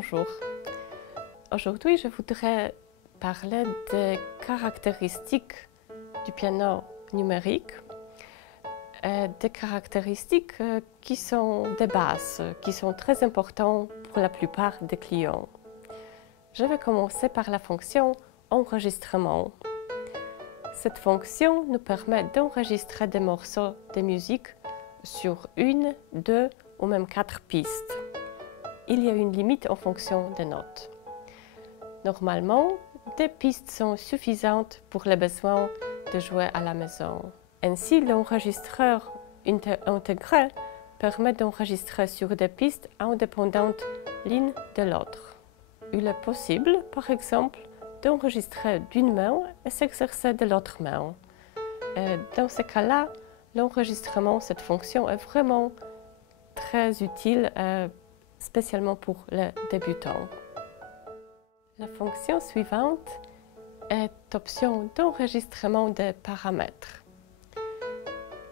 Bonjour. Aujourd'hui, je voudrais parler des caractéristiques du piano numérique, des caractéristiques qui sont des bases, qui sont très importantes pour la plupart des clients. Je vais commencer par la fonction enregistrement. Cette fonction nous permet d'enregistrer des morceaux de musique sur une, deux ou même 4 pistes. Il y a une limite en fonction des notes. Normalement, 2 pistes sont suffisantes pour les besoins de jouer à la maison. Ainsi, l'enregistreur intégré permet d'enregistrer sur des pistes indépendantes l'une de l'autre. Il est possible, par exemple, d'enregistrer d'une main et s'exercer de l'autre main. Dans ce cas-là, l'enregistrement, cette fonction, est vraiment très utile, spécialement pour les débutants. La fonction suivante est l'option d'enregistrement des paramètres.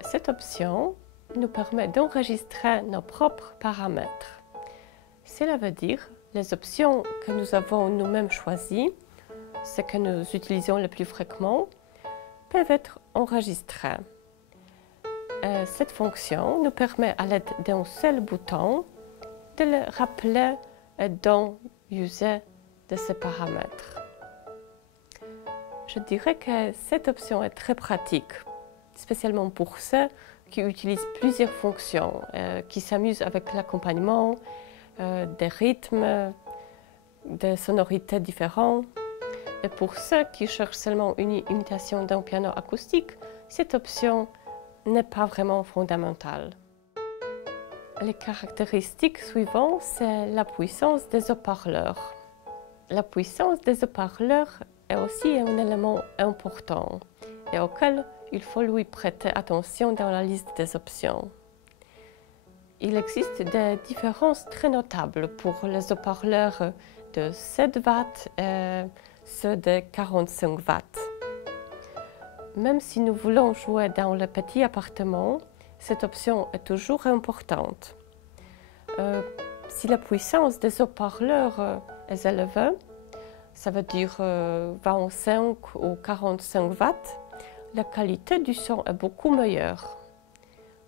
Cette option nous permet d'enregistrer nos propres paramètres. Cela veut dire les options que nous avons nous-mêmes choisies, ce que nous utilisons le plus fréquemment, peuvent être enregistrées. Cette fonction nous permet à l'aide d'un seul bouton de le rappeler et d'en user de ces paramètres. Je dirais que cette option est très pratique, spécialement pour ceux qui utilisent plusieurs fonctions, qui s'amusent avec l'accompagnement, des rythmes, des sonorités différentes. Et pour ceux qui cherchent seulement une imitation d'un piano acoustique, cette option n'est pas vraiment fondamentale. Les caractéristiques suivantes, c'est la puissance des haut-parleurs. La puissance des haut-parleurs est aussi un élément important et auquel il faut lui prêter attention dans la liste des options. Il existe des différences très notables pour les haut-parleurs de 7 watts et ceux de 45 watts. Même si nous voulons jouer dans le petit appartement, cette option est toujours importante. Si la puissance des haut-parleurs est élevée, ça veut dire 25 ou 45 watts, la qualité du son est beaucoup meilleure.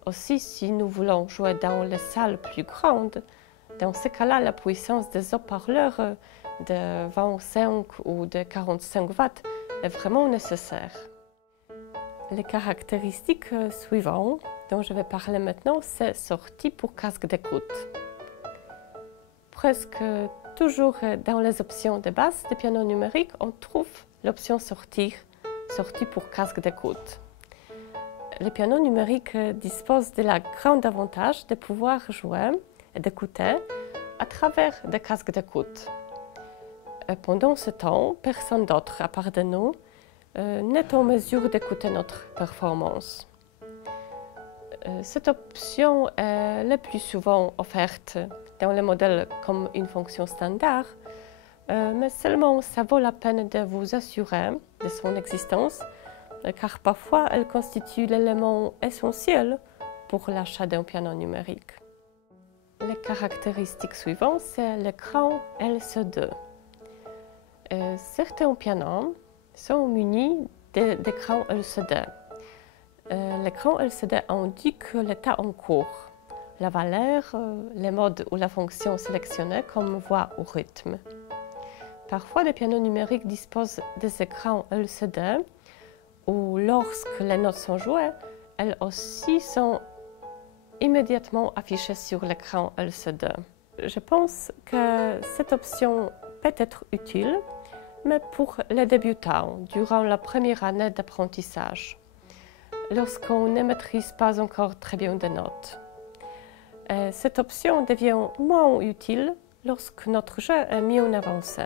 Aussi, si nous voulons jouer dans les salles plus grandes, dans ce cas-là, la puissance des haut-parleurs de 25 ou de 45 watts est vraiment nécessaire. Les caractéristiques suivantes dont je vais parler maintenant, c'est sortie pour casque d'écoute. Presque toujours dans les options de base des pianos numériques, on trouve l'option sortie pour casque d'écoute. Les pianos numériques disposent de la grande avantage de pouvoir jouer et d'écouter à travers des casques d'écoute. Pendant ce temps, personne d'autre à part de nous n'est en mesure d'écouter notre performance. Cette option est le plus souvent offerte dans les modèles comme une fonction standard, mais seulement ça vaut la peine de vous assurer de son existence, car parfois elle constitue l'élément essentiel pour l'achat d'un piano numérique. Les caractéristiques suivantes, c'est l'écran LCD. Certains pianos sont munis d'écrans LCD. L'écran LCD indique l'état en cours, la valeur, les modes ou la fonction sélectionnée comme voix ou rythme. Parfois, les pianos numériques disposent des écrans LCD où lorsque les notes sont jouées, elles aussi sont immédiatement affichées sur l'écran LCD. Je pense que cette option peut être utile, mais pour les débutants, durant la première année d'apprentissage, lorsqu'on ne maîtrise pas encore très bien des notes. Cette option devient moins utile lorsque notre jeu est mieux avancé.